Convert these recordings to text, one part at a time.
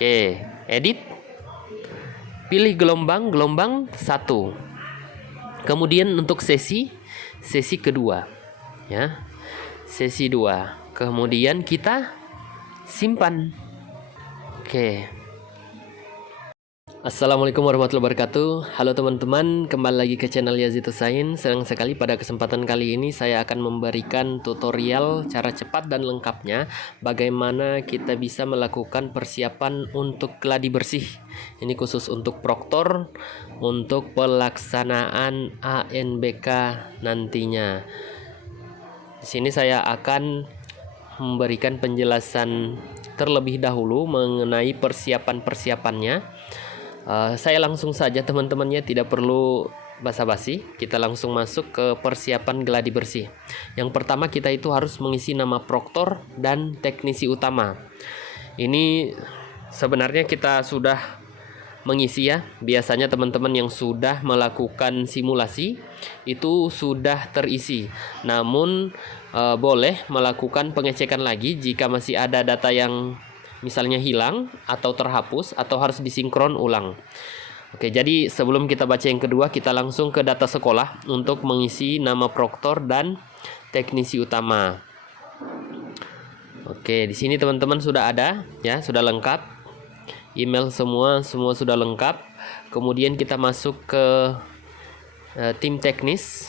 Oke, edit. Pilih gelombang 1. Kemudian untuk sesi kedua, ya. Sesi 2. Kemudian kita simpan. Oke. Assalamualaikum warahmatullahi wabarakatuh. Halo teman-teman, kembali lagi ke channel Yazid Husain. Senang sekali pada kesempatan kali ini saya akan memberikan tutorial cara cepat dan lengkapnya bagaimana kita bisa melakukan persiapan untuk gladi bersih. Ini khusus untuk proktor, untuk pelaksanaan ANBK nantinya. Di sini saya akan memberikan penjelasan terlebih dahulu mengenai persiapan-persiapannya. Saya langsung saja teman-temannya, tidak perlu basa-basi. Kita langsung masuk ke persiapan gladi bersih. Yang pertama kita itu harus mengisi nama proktor dan teknisi utama. Ini sebenarnya kita sudah mengisi ya. Biasanya teman-teman yang sudah melakukan simulasi itu sudah terisi. Namun boleh melakukan pengecekan lagi jika masih ada data yang misalnya hilang atau terhapus atau harus disinkron ulang. Oke, jadi sebelum kita baca yang kedua, kita langsung ke data sekolah untuk mengisi nama proktor dan teknisi utama. Oke, di sini teman-teman sudah ada ya, sudah lengkap. Email semua sudah lengkap. Kemudian kita masuk ke tim teknis.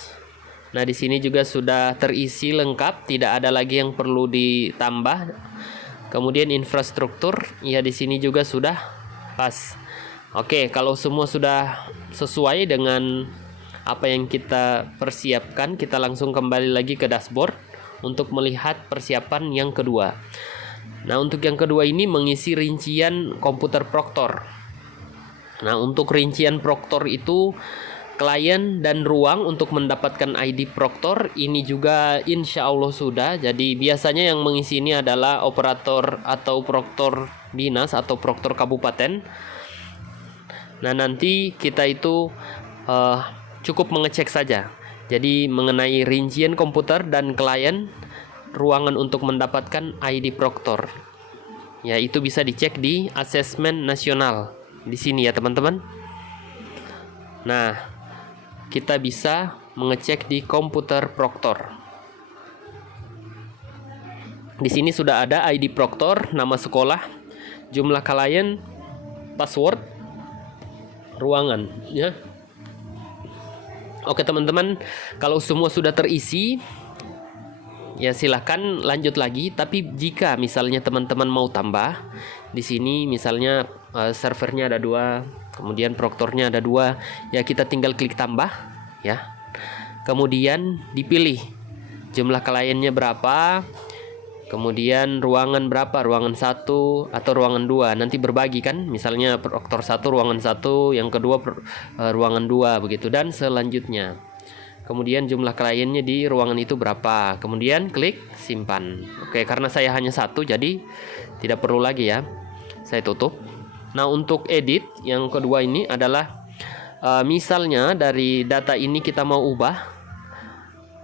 Nah, di sini juga sudah terisi lengkap, tidak ada lagi yang perlu ditambah. Kemudian infrastruktur, ya di sini juga sudah pas. Oke, kalau semua sudah sesuai dengan apa yang kita persiapkan, kita langsung kembali lagi ke dashboard untuk melihat persiapan yang kedua. Nah, untuk yang kedua ini mengisi rincian komputer proktor. Nah, untuk rincian proktor itu klien dan ruang untuk mendapatkan ID proktor ini juga insya Allah sudah. Jadi biasanya yang mengisi ini adalah operator atau proktor dinas atau proktor kabupaten. Nah, nanti kita itu cukup mengecek saja. Jadi mengenai rincian komputer dan klien, ruangan untuk mendapatkan ID proktor, ya itu bisa dicek di asesmen nasional di sini ya teman-teman. Nah, kita bisa mengecek di komputer proktor. Di sini sudah ada ID proktor, nama sekolah, jumlah klien, password, ruangan, ya. Oke teman-teman, kalau semua sudah terisi, ya silahkan lanjut lagi. Tapi jika misalnya teman-teman mau tambah, di sini misalnya servernya ada 2. Kemudian proktornya ada 2, ya kita tinggal klik tambah ya. Kemudian dipilih jumlah kliennya berapa, kemudian ruangan berapa, ruangan 1 atau ruangan 2. Nanti berbagi kan, misalnya proktor 1 ruangan 1, yang kedua ruangan 2 begitu, dan selanjutnya. Kemudian jumlah kliennya di ruangan itu berapa, kemudian klik simpan. Oke, karena saya hanya 1 jadi tidak perlu lagi ya, saya tutup. Nah, untuk edit yang kedua ini adalah misalnya dari data ini kita mau ubah.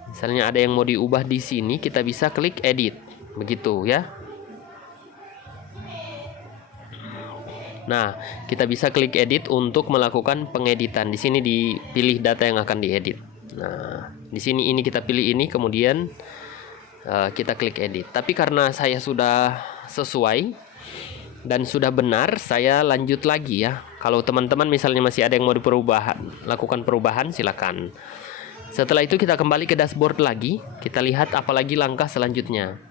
Misalnya ada yang mau diubah di sini, kita bisa klik edit. Begitu ya. Nah, kita bisa klik edit untuk melakukan pengeditan. Di sini dipilih data yang akan diedit. Nah, di sini ini kita pilih ini, kemudian kita klik edit. Tapi karena saya sudah sesuai dan sudah benar, saya lanjut lagi ya. Kalau teman-teman misalnya masih ada yang mau lakukan perubahan, silakan. Setelah itu kita kembali ke dashboard lagi. Kita lihat apalagi langkah selanjutnya.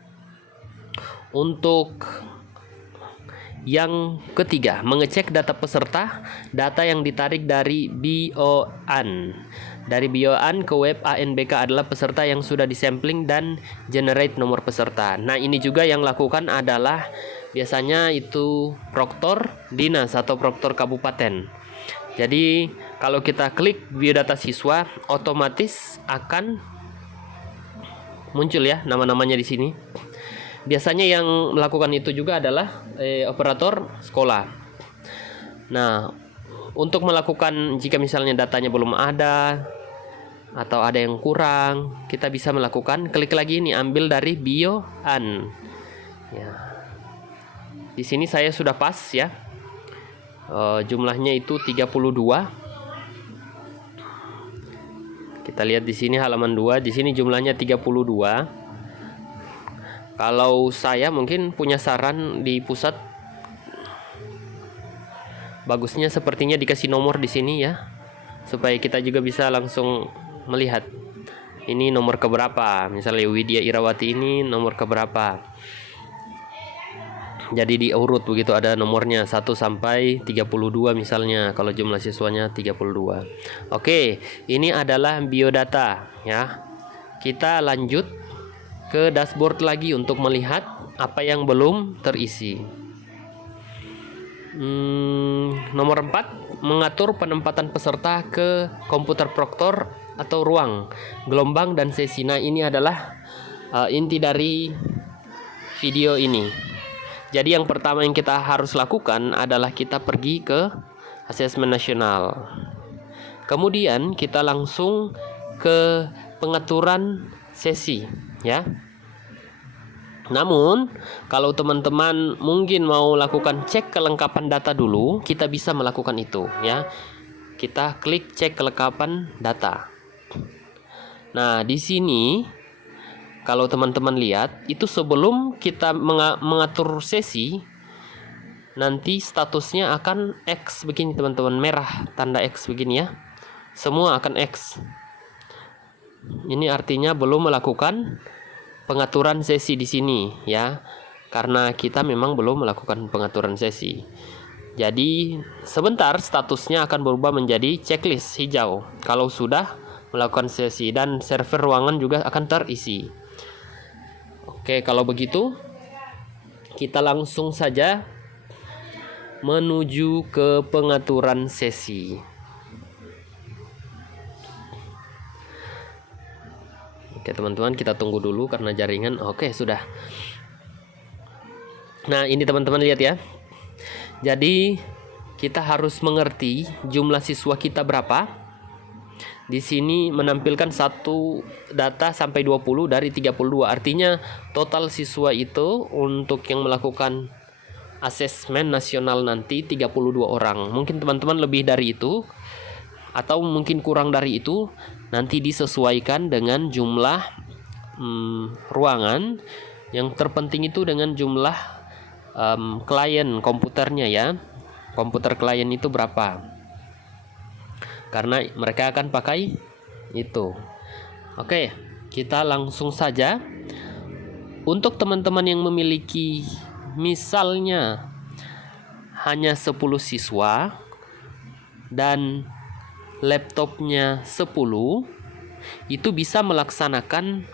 Untuk yang ketiga, mengecek data peserta, data yang ditarik dari BIOAN. Dari BIOAN ke web ANBK adalah peserta yang sudah disampling dan generate nomor peserta. Nah, ini juga yang lakukan adalah biasanya itu proktor dinas atau proktor kabupaten. Jadi kalau kita klik biodata siswa, otomatis akan muncul ya nama-namanya di sini. Biasanya yang melakukan itu juga adalah operator sekolah. Nah, untuk melakukan jika misalnya datanya belum ada atau ada yang kurang, kita bisa melakukan klik lagi ini, ambil dari BIOAN. Ya. Di sini saya sudah pas ya. jumlahnya itu 32. Kita lihat di sini halaman 2, di sini jumlahnya 32. Kalau saya mungkin punya saran di pusat, bagusnya sepertinya dikasih nomor di sini ya, supaya kita juga bisa langsung melihat ini nomor keberapa. Misalnya Widya Irawati ini nomor keberapa. Jadi diurut begitu, ada nomornya 1 sampai 32 misalnya kalau jumlah siswanya 32. Oke, ini adalah biodata ya. Kita lanjut ke dashboard lagi untuk melihat apa yang belum terisi. Nomor 4, mengatur penempatan peserta ke komputer proktor atau ruang, gelombang dan sesi. Nah, ini adalah inti dari video ini. Jadi yang pertama yang kita harus lakukan adalah kita pergi ke asesmen nasional. Kemudian kita langsung ke pengaturan sesi ya. Namun kalau teman-teman mungkin mau lakukan cek kelengkapan data dulu, kita bisa melakukan itu ya. Kita klik cek kelengkapan data. Nah, di sini kalau teman-teman lihat, itu sebelum kita mengatur sesi, nanti statusnya akan X begini teman-teman, merah, tanda X begini ya. Semua akan X. Ini artinya belum melakukan pengaturan sesi di sini ya. Karena kita memang belum melakukan pengaturan sesi. Jadi sebentar statusnya akan berubah menjadi checklist hijau kalau sudah melakukan sesi, dan server ruangan juga akan terisi. Oke, kalau begitu kita langsung saja menuju ke pengaturan sesi. Oke teman-teman, kita tunggu dulu karena jaringan. Oke, sudah. Nah, ini teman-teman lihat ya. Jadi kita harus mengerti jumlah siswa kita berapa. Di sini menampilkan satu data sampai 20 dari 32. Artinya total siswa itu untuk yang melakukan asesmen nasional nanti 32 orang. Mungkin teman-teman lebih dari itu atau mungkin kurang dari itu, nanti disesuaikan dengan jumlah ruangan. Yang terpenting itu dengan jumlah klien komputernya ya. Komputer klien itu berapa? Karena mereka akan pakai itu. Oke, kita langsung saja. Untuk teman-teman yang memiliki misalnya hanya 10 siswa dan laptopnya 10, itu bisa melaksanakan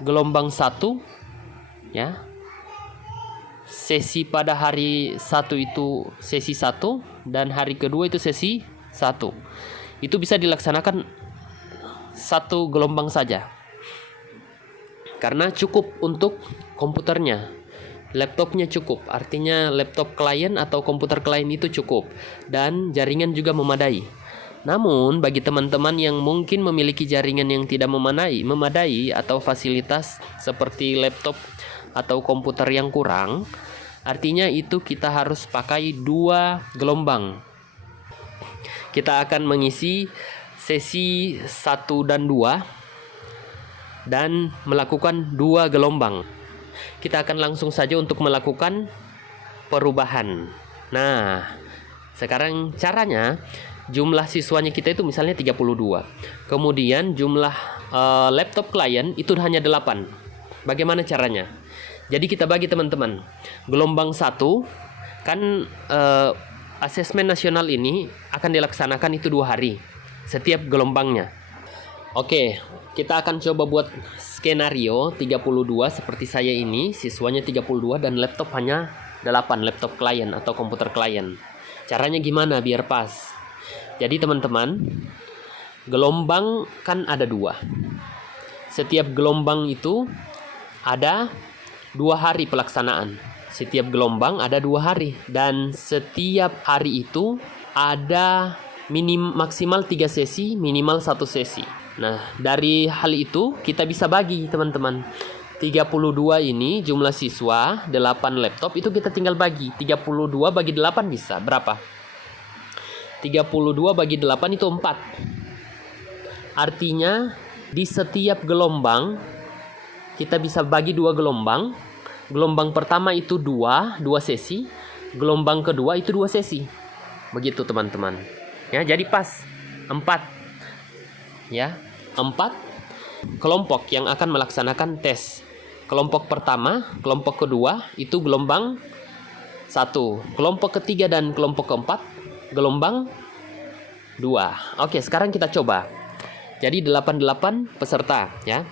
gelombang 1 ya. Sesi pada hari 1 itu sesi 1 dan hari kedua itu sesi 1. Itu bisa dilaksanakan satu gelombang saja. Karena cukup untuk komputernya. Laptopnya cukup. Artinya laptop klien atau komputer klien itu cukup dan jaringan juga memadai. Namun bagi teman-teman yang mungkin memiliki jaringan yang tidak memadai atau fasilitas seperti laptop atau komputer yang kurang, artinya itu kita harus pakai 2 gelombang. Kita akan mengisi sesi 1 dan 2 dan melakukan 2 gelombang. Kita akan langsung saja untuk melakukan perubahan. Nah, sekarang caranya, jumlah siswanya kita itu misalnya 32. Kemudian jumlah laptop klien itu hanya 8. Bagaimana caranya? Jadi kita bagi teman-teman. Gelombang 1 kan asesmen nasional ini akan dilaksanakan itu 2 hari setiap gelombangnya. Oke, kita akan coba buat skenario 32 seperti saya ini, siswanya 32 dan laptop hanya 8, laptop klien atau komputer klien. Caranya gimana biar pas? Jadi teman-teman, gelombang kan ada 2. Setiap gelombang itu ada 2 hari pelaksanaan. Setiap gelombang ada 2 hari. Dan setiap hari itu ada maksimal 3 sesi, minimal 1 sesi. Nah, dari hal itu kita bisa bagi teman-teman. 32 ini jumlah siswa, 8 laptop, itu kita tinggal bagi. 32 bagi 8 bisa berapa? 32 bagi 8 itu 4. Artinya di setiap gelombang kita bisa bagi 2 gelombang. Gelombang pertama itu 2 sesi. Gelombang kedua itu 2 sesi. Begitu teman-teman. Ya, jadi pas 4. Ya, 4 kelompok yang akan melaksanakan tes. Kelompok pertama, kelompok kedua itu gelombang 1. Kelompok ketiga dan kelompok keempat gelombang 2. Oke, sekarang kita coba. Jadi 88 peserta ya.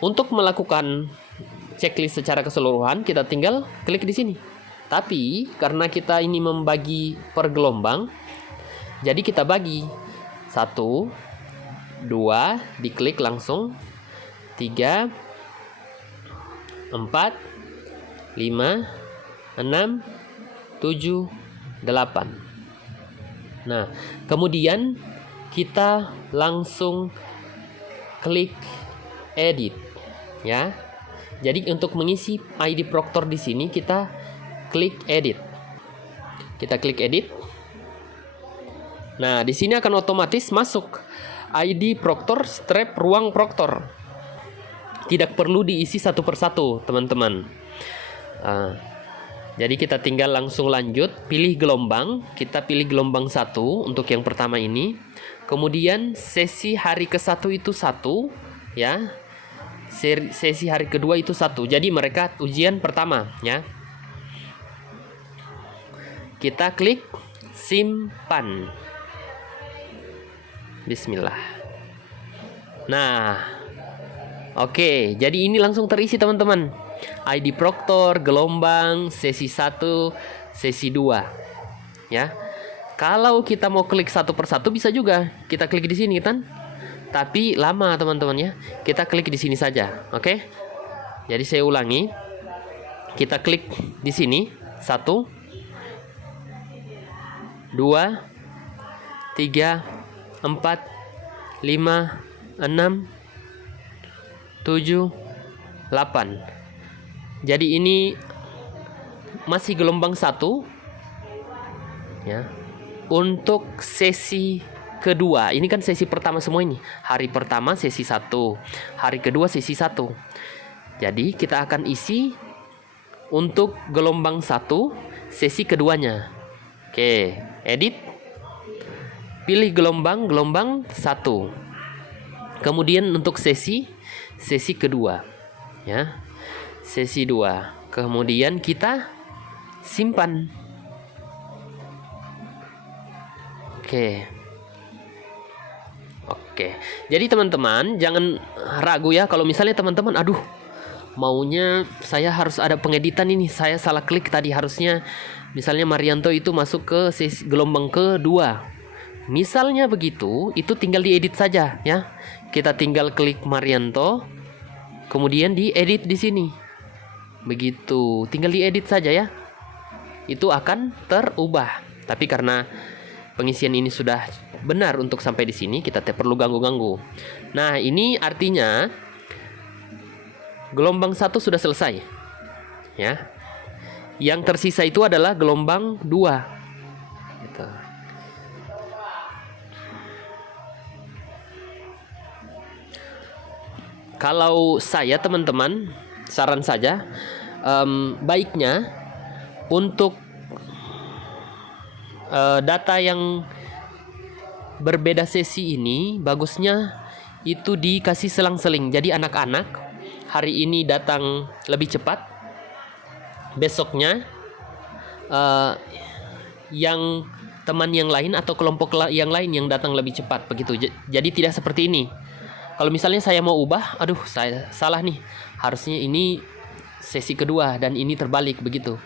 Untuk melakukan checklist secara keseluruhan kita tinggal klik di sini. Tapi karena kita ini membagi per gelombang, jadi kita bagi 1, 2, diklik langsung, 3, 4, 5, 6, 7, 8. Nah, kemudian kita langsung klik edit ya. Jadi untuk mengisi ID Proctor di sini kita klik edit. Kita klik edit. Nah, di sini akan otomatis masuk ID Proctor strap ruang Proctor. Tidak perlu diisi satu persatu, teman-teman. Jadi kita tinggal langsung lanjut, pilih gelombang. Kita pilih gelombang 1 untuk yang pertama ini. Kemudian sesi hari ke-1 itu 1 ya. Sesi hari kedua itu 1. Jadi mereka ujian pertama ya. Kita klik simpan. Bismillah. Nah, oke, jadi ini langsung terisi teman-teman. ID Proctor, gelombang, sesi 1, sesi 2 ya. Kalau kita mau klik satu persatu bisa juga. Kita klik di sini kan. Tapi lama teman-teman ya. Kita klik di sini saja, oke? Jadi saya ulangi. Kita klik di sini 1, 2, 3, 4, 5, 6, 7, 8. Jadi ini masih gelombang 1 ya. Untuk sesi kedua, ini kan sesi pertama semua ini. Hari pertama sesi 1, hari kedua sesi 1. Jadi kita akan isi untuk gelombang 1 sesi keduanya. Oke, edit. Pilih gelombang 1. Kemudian untuk sesi kedua ya. Sesi 2. Kemudian kita simpan. Oke. Jadi teman-teman jangan ragu ya kalau misalnya teman-teman aduh maunya saya harus ada pengeditan ini, saya salah klik tadi, harusnya misalnya Marianto itu masuk ke sesi gelombang kedua. Misalnya begitu, itu tinggal diedit saja ya. Kita tinggal klik Marianto, kemudian diedit di sini. Begitu, tinggal diedit saja ya. Itu akan terubah. Tapi karena pengisian ini sudah benar untuk sampai di sini, kita tidak perlu ganggu-ganggu. Nah, ini artinya gelombang 1 sudah selesai. Ya. Yang tersisa itu adalah gelombang 2. Gitu. Kalau saya teman-teman, saran saja, baiknya untuk data yang berbeda sesi ini, bagusnya itu dikasih selang-seling. Jadi anak-anak hari ini datang lebih cepat, besoknya yang teman yang lain atau kelompok yang lain yang datang lebih cepat begitu. Jadi tidak seperti ini. Kalau misalnya saya mau ubah, aduh saya salah nih, harusnya ini sesi kedua dan ini terbalik begitu.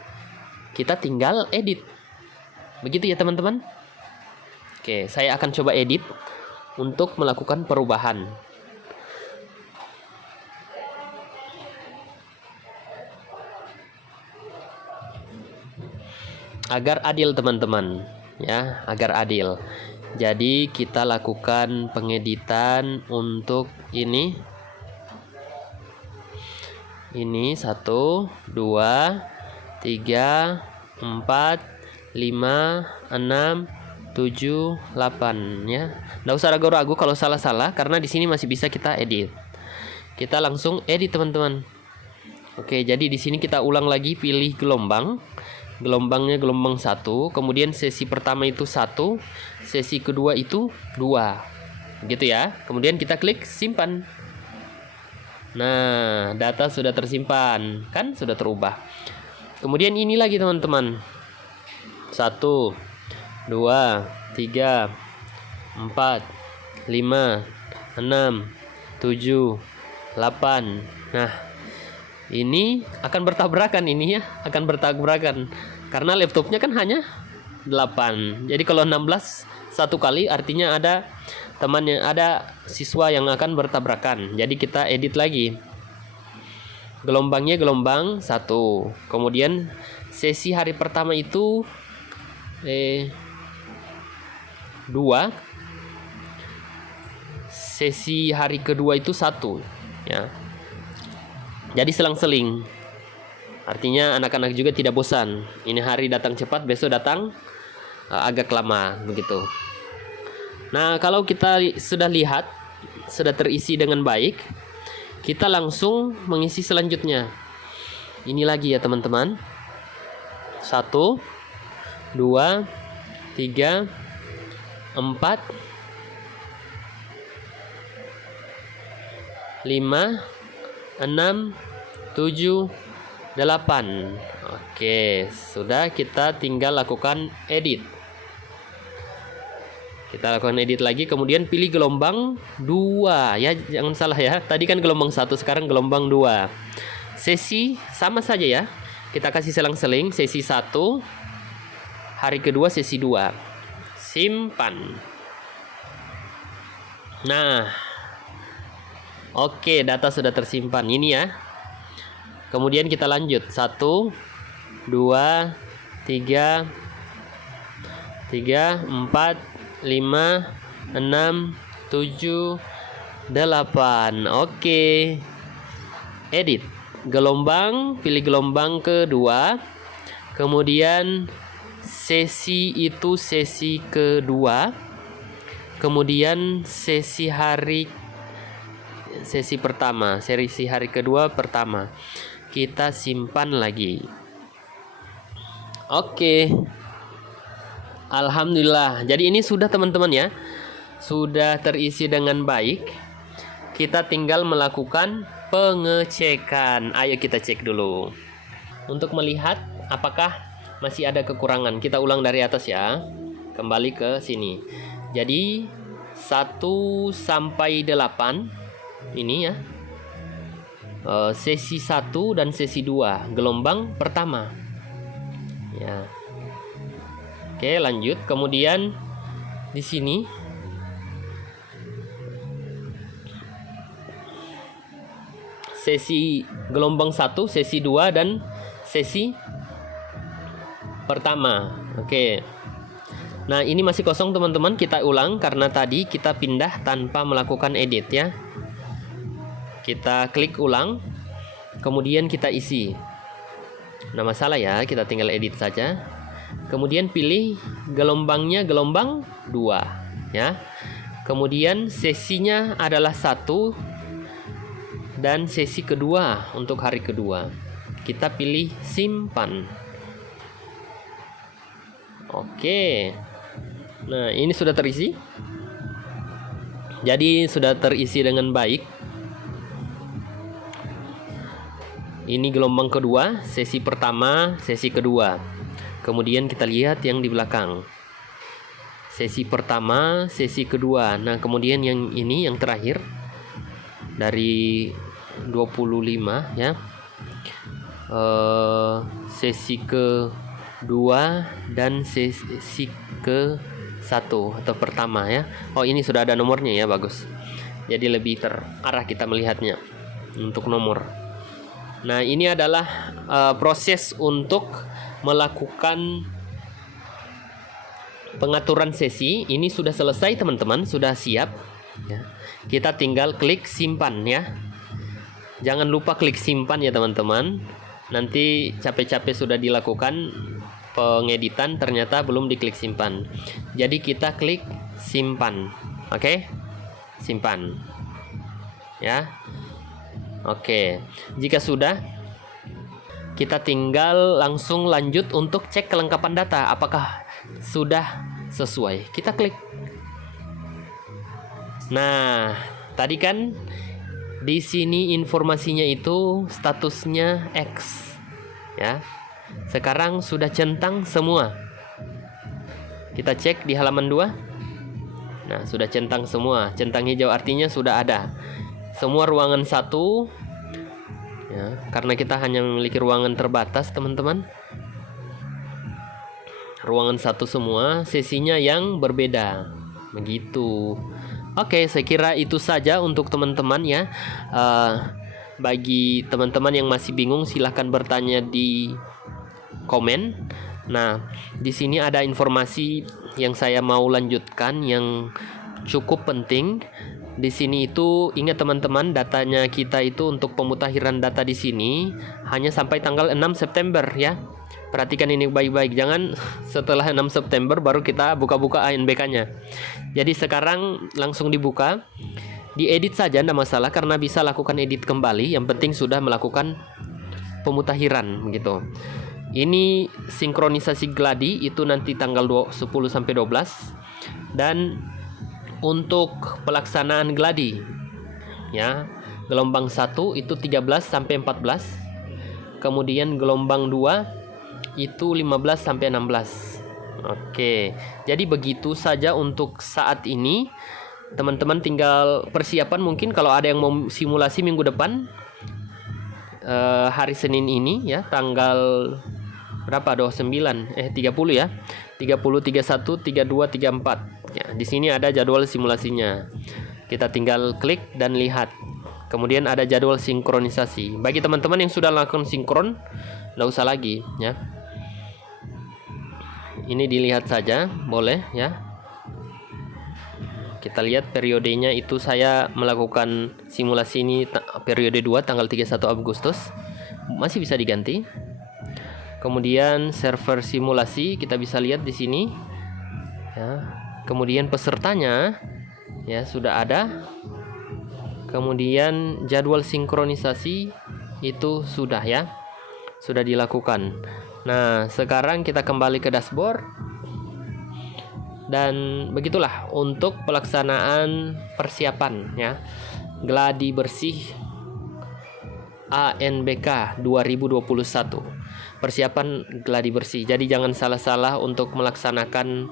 Kita tinggal edit. Begitu ya teman-teman. Oke, saya akan coba edit untuk melakukan perubahan. Agar adil teman-teman, ya, agar adil. Jadi kita lakukan pengeditan untuk ini. Ini 1, 2, 3, 4, 5, 6, 7, 8 ya. Nggak usah ragu-ragu kalau salah-salah karena di sini masih bisa kita edit. Kita langsung edit teman-teman. Oke, jadi di sini kita ulang lagi, pilih gelombang. Gelombangnya gelombang 1, kemudian sesi pertama itu 1, sesi kedua itu 2. Gitu ya. Kemudian kita klik simpan. Nah, data sudah tersimpan, kan sudah terubah. Kemudian ini lagi teman-teman. 1, 2, 3, 4, 5, 6, 7, 8. Nah, ini akan bertabrakan ini ya, akan bertabrakan karena laptopnya kan hanya 8. Jadi kalau 16 satu kali artinya ada temannya, ada siswa yang akan bertabrakan. Jadi kita edit lagi. Gelombangnya gelombang 1. Kemudian sesi hari pertama itu 2. Sesi hari kedua itu 1 ya. Jadi selang-seling. Artinya anak-anak juga tidak bosan. Ini hari datang cepat, besok datang agak lama begitu. Nah, kalau kita sudah lihat sudah terisi dengan baik, kita langsung mengisi selanjutnya. Ini lagi ya teman-teman. 1, 2, 3, 4, 5, 6, 7, 8. Oke, sudah, kita tinggal lakukan edit. Kita lakukan edit lagi, kemudian pilih gelombang 2 ya, jangan salah ya. Tadi kan gelombang 1, sekarang gelombang 2. Sesi sama saja ya. Kita kasih selang-seling, sesi 1, hari kedua sesi 2. Simpan. Nah, oke, data sudah tersimpan ini ya. Kemudian kita lanjut 1, 2, 3, 4, 5, 6, 7, 8. Oke. Edit. Gelombang, pilih gelombang kedua. Kemudian sesi itu sesi kedua. Kemudian sesi pertama, sesi hari kedua pertama. Kita simpan lagi. Oke. Alhamdulillah. Jadi ini sudah teman-teman ya. Sudah terisi dengan baik. Kita tinggal melakukan pengecekan. Ayo kita cek dulu. Untuk melihat apakah masih ada kekurangan, kita ulang dari atas ya. Kembali ke sini. Jadi 1 sampai 8 ini ya. Sesi 1 dan sesi 2, gelombang pertama. Ya. Oke, lanjut. Kemudian di sini sesi gelombang 1, sesi 2 dan sesi pertama. Oke. Nah, ini masih kosong teman-teman, kita ulang karena tadi kita pindah tanpa melakukan edit ya. Kita klik ulang, kemudian kita isi. Nah, masalah ya, kita tinggal edit saja. Kemudian pilih gelombangnya gelombang 2 ya. Kemudian sesinya adalah 1 dan sesi kedua untuk hari kedua. Kita pilih simpan. Oke. Nah, ini sudah terisi. Jadi sudah terisi dengan baik. Ini gelombang kedua, sesi pertama, sesi kedua. Kemudian kita lihat yang di belakang. Sesi pertama, sesi kedua. Nah, kemudian yang ini yang terakhir dari 25 ya. Sesi kedua dan sesi ke-1 atau pertama ya. Oh, ini sudah ada nomornya ya, bagus. Jadi lebih terarah kita melihatnya untuk nomor. Nah, ini adalah proses untuk melakukan pengaturan sesi. Ini sudah selesai teman-teman, sudah siap ya. Kita tinggal klik simpan ya. Jangan lupa klik simpan ya teman-teman. Nanti capek-capek sudah dilakukan pengeditan ternyata belum diklik simpan. Jadi kita klik simpan. Oke? Simpan. Ya. Oke. Jika sudah, kita tinggal langsung lanjut untuk cek kelengkapan data apakah sudah sesuai. Kita klik. Nah, tadi kan di sini informasinya itu statusnya X. Ya. Sekarang sudah centang semua. Kita cek di halaman 2. Nah, sudah centang semua. Centang hijau artinya sudah ada. Semua ruangan 1. Ya, karena kita hanya memiliki ruangan terbatas, teman-teman. Ruangan 1 semua, sesinya yang berbeda. Begitu. Oke, saya kira itu saja untuk teman-teman ya. Bagi teman-teman yang masih bingung, silahkan bertanya di komen. Nah, di sini ada informasi yang saya mau lanjutkan yang cukup penting. Di sini itu ingat teman-teman, datanya kita itu untuk pemutakhiran data di sini hanya sampai tanggal 6 September ya. Perhatikan ini baik-baik, jangan setelah 6 September baru kita buka-buka ANBK-nya. Jadi sekarang langsung dibuka, diedit saja tidak masalah karena bisa lakukan edit kembali, yang penting sudah melakukan pemutakhiran begitu. Ini sinkronisasi gladi itu nanti tanggal 10 sampai 12 dan untuk pelaksanaan gladi ya, gelombang 1 itu 13 sampai 14. Kemudian gelombang 2 itu 15 sampai 16. Oke. Jadi begitu saja untuk saat ini. Teman-teman tinggal persiapan, mungkin kalau ada yang mau simulasi minggu depan hari Senin ini ya, tanggal berapa? 30 ya. 30, 31, 32, 34. Ya, di sini ada jadwal simulasinya. Kita tinggal klik dan lihat. Kemudian ada jadwal sinkronisasi. Bagi teman-teman yang sudah lakukan sinkron, enggak usah lagi ya. Ini dilihat saja, boleh ya. Kita lihat periodenya itu saya melakukan simulasi ini periode 2 tanggal 31 Agustus. Masih bisa diganti. Kemudian server simulasi kita bisa lihat di sini. Ya. Kemudian pesertanya ya sudah ada. Kemudian jadwal sinkronisasi itu sudah ya. Sudah dilakukan. Nah, sekarang kita kembali ke dashboard. Dan begitulah untuk pelaksanaan persiapan ya. Gladi bersih ANBK 2021. Persiapan gladi bersih. Jadi jangan salah-salah untuk melaksanakan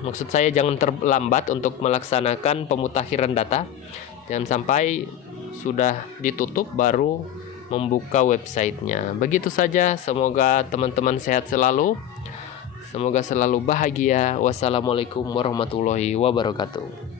maksud saya jangan terlambat untuk melaksanakan pemutakhiran data. Jangan sampai sudah ditutup baru membuka websitenya. Begitu saja, semoga teman-teman sehat selalu. Semoga selalu bahagia. Wassalamualaikum warahmatullahi wabarakatuh.